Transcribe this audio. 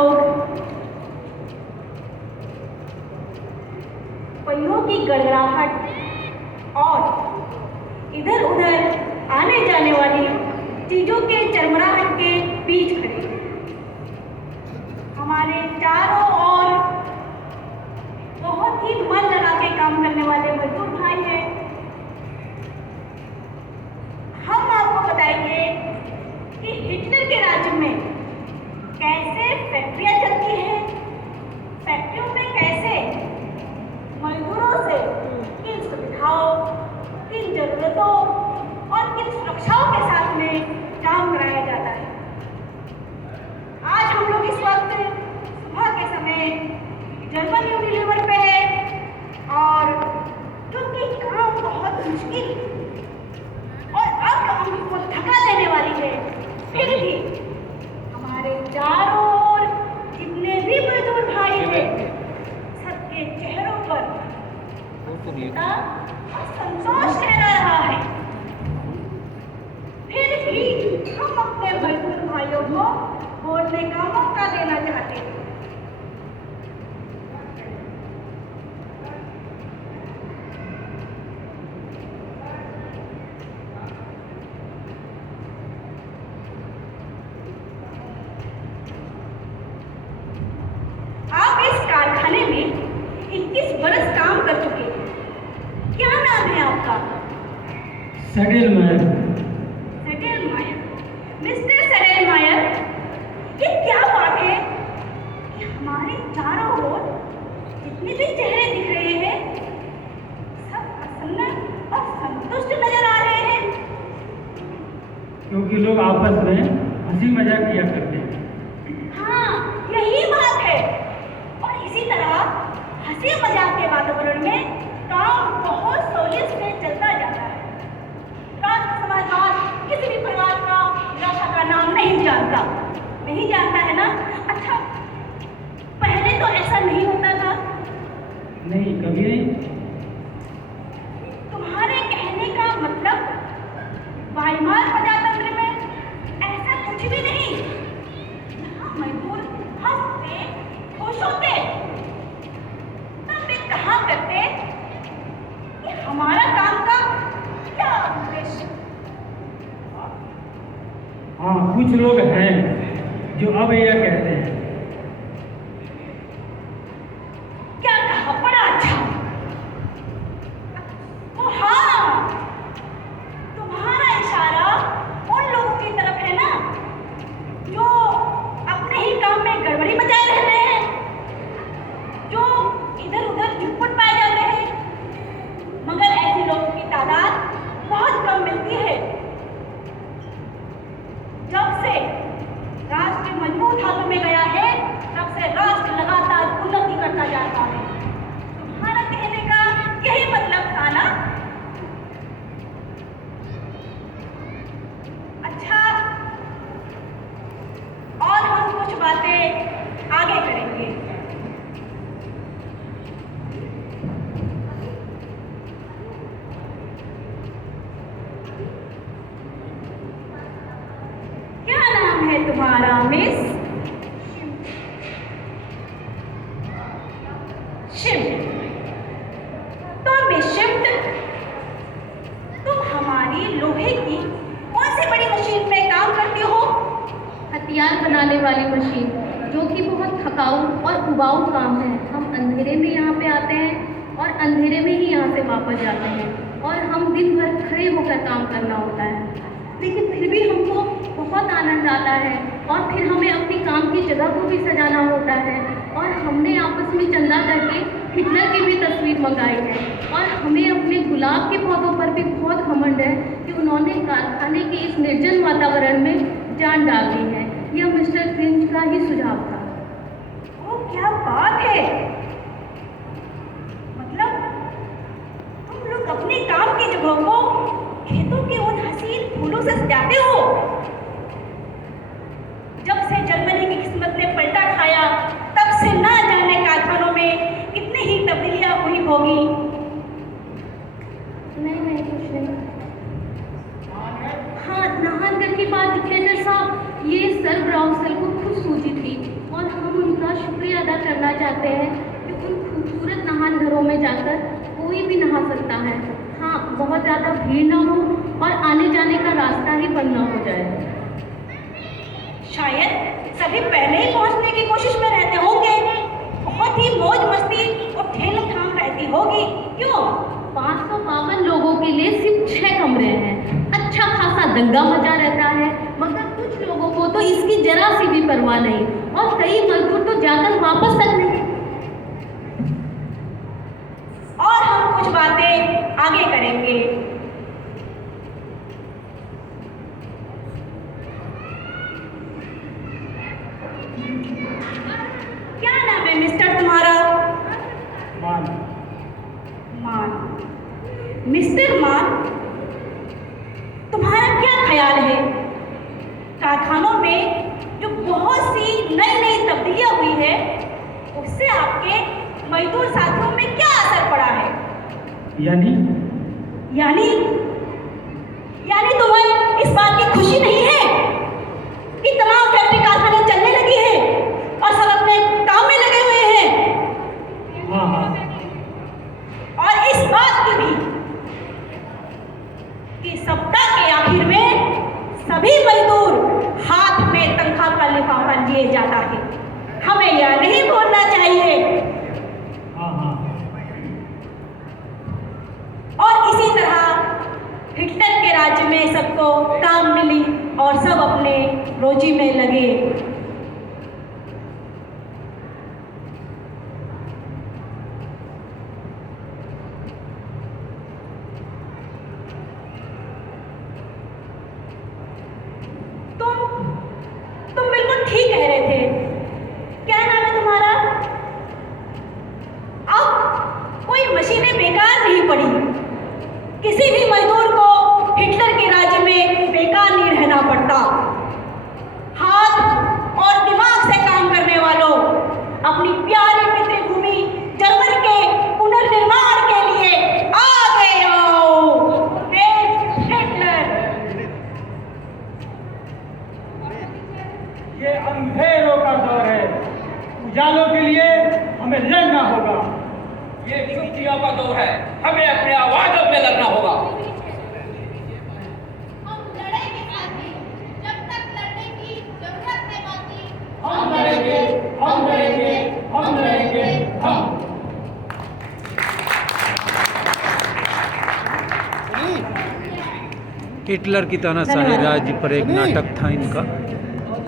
लोग पहियों की गड़गड़ाहट और इधर उधर आने जाने वाली चीजों के चरमराहट के बीच खड़े हैं। हमारे चारों ओर बहुत ही मन लगा के काम करने वाले मजदूर भाई हैं। हम आपको बताएंगे कि हिटलर के राज्य में कैसे फैक्ट्रियां चलती हैं, फैक्ट्रियों में कैसे मजदूरों से किन सुविधाओं, किन जरूरतों और किन सुरक्षाओं के साथ में काम कराया जाता है। आज हम लोग इस वक्त सुबह के समय जर्मन यूनिलीवर पे है और क्योंकि काम बहुत मुश्किल और अब हमको थका देने वाली है, फिर भी हमारे चारों ओर जितने भी मजदूर भाई हैं सबके चेहरों पर और संतोष लहरा रहा है। फिर भी हम अपने मजदूर भाइयों को बोलने का मौका देना चाहते हैं। आप इस कारखाने में 21 बरस काम कर चुके हैं। क्या नाम है आपका? सेडलमायर। सेडलमायर। मिस्टर सेडलमायर, ये क्या बात है कि हमारे चारों ओर जितने भी चेहरे दिख रहे हैं सब प्रसन्न और संतुष्ट नजर आ रहे हैं? क्योंकि लोग आपस में हंसी मजाक किया करते हैं। हाँ, यही बात है। और इसी तरह हंसी मजाक के वातावरण में काम बहुत सहूलियत से चलता जाता है। राष्ट्र समाजवाद किसी भी प्रकार का रास्ता का नाम नहीं जानता है ना? अच्छा, पहले तो ऐसा नहीं होता था। नहीं, कभी नहीं। तुम्हारे कहने का मतलब वाइमार प्रजातंत्र में ऐसा कुछ भी नहीं, जहाँ मजदूर हंसते खुश होते, तब वे कहा करते कि हमारा काम का क्या उद्देश्य? हाँ, कुछ लोग हैं जो अब यह कहते हैं। क्या कहा? बड़ा अच्छा। ओ हाँ, तुम्हारा इशारा उन लोगों की तरफ है ना जो अपने ही काम में गड़बड़ी मचाए रहते हैं, जो इधर उधर झुकपट पाए जाते हैं, मगर ऐसे लोगों की तादाद बहुत कम मिलती है। जब से राष्ट्र मजबूत हाथों में गया है, तब से राष्ट्र लगातार उन्नति करता जा रहा है। तुम्हारा कहने का यही मतलब था ना? अच्छा, और हम कुछ बातें आगे करेंगे। क्या नाम है तुम्हारा मिस? शिफ्ट। तो मिस शिफ्ट, तुम हमारी लोहे की कौन सी बड़ी मशीन में काम करती हो? हथियार बनाने वाली मशीन, जो कि बहुत थकाऊ और उबाऊ काम है। हम अंधेरे में यहाँ पे आते हैं और अंधेरे में ही यहाँ से वापस जाते हैं और हम दिन भर खड़े होकर काम करना होता है, लेकिन फिर भी हमको बहुत आनंद आता है। और फिर हमें अपनी काम की जगह को भी सजाना होता है। और हमने आपस में चंदा करके हिटलर की भी तस्वीर मंगाई है और हमें अपने गुलाब के पौधों पर भी बहुत घमंड है कि उन्होंने कारखाने के इस निर्जन वातावरण में जान डाल दी है। यह मिस्टर क्रिंच का ही सुझाव था। ओ, क्या बात है! मतलब तुम लोग अपने काम की जगह को खेतों के उन हसीन फूलों से सजाते हो। जब से जर्मनी की किस्मत ने पलटा खाया, तब से ना जाने कारखानों में कितनी ही तब्दीलियां हुई होगी। नहीं, कुछ नहीं। हाँ, नहानगढ़ की बात डिक्टेटर साहब, ये सर ब्राउसर को खुद सूझी थी शुक्रिया अदा करना चाहते हैं कि उन खूबसूरत नहान घरों में जाकर कोई भी नहा सकता है। हाँ, बहुत ज़्यादा भीड़ ना हो और आने जाने का रास्ता ही बंद ना हो जाए। शायद सभी पहले ही पहुंचने की कोशिश में रहते होंगे। बहुत ही मौज मस्ती और ठेल ठाम रहती होगी। क्यों? 552 लोगों के लिए सिर्फ 6 कमरे हैं। अच्छा खासा दंगा मचा रहता है, मगर कुछ लोगों को तो इसकी जरा सी भी परवाह नहीं और कई मजदूर तो जाकर वापस तक नहीं। और हम कुछ बातें आगे करेंगे। क्या नाम है मिस्टर तुम्हारा? मान। मान। मिस्टर मान, तुम्हारा क्या ख्याल है कारखानों में जो बहुत सी नई नई तब्दीलियां हुई है उससे आपके मजदूर साथियों में क्या असर पड़ा है? यानी यानी यानी तुम्हें इस बात की खुशी नहीं है कि तमाम फैक्ट्री कारखाने चलने लगी है और सब अपने काम में लगे हुए हैं? हाँ हाँ। और इस बात की भी कि सप्ताह के आखिर में सभी मजदूर हाथ में तनख्वाह का लिफाफा लिए जाता है। हमें यह नहीं भूलना चाहिए। हाँ हाँ। और इसी तरह हिटलर के राज्य में सबको काम मिली और सब अपने रोजी में लगे। तुम बिल्कुल ठीक कह रहे थे। क्या नाम है तुम्हारा? अब कोई मशीनें बेकार नहीं पड़ी। किसी भी मजदूर को हिटलर के राज्य में बेकार नहीं रहना पड़ता। हाथ और दिमाग से काम करने वालों, अपनी प्यारी पितृभूमि जर्मन के पुनर्निर्माण के लिए आगे आओ। हिटलर। ये अंधेरों का दौर है, उजालों के लिए हमें लड़ना होगा। ये चुनौतियों का दौर है, हमें अपने आवाज़ों पे लड़ना होगा। हम लड़ेंगे साथी, जब तक लड़ने की जरूरत है बाकी। हम लड़ेंगे, हम लड़ेंगे, हम लड़ेंगे, हम। हिटलर की तानाशाही राज्य पर एक नाटक था इनका।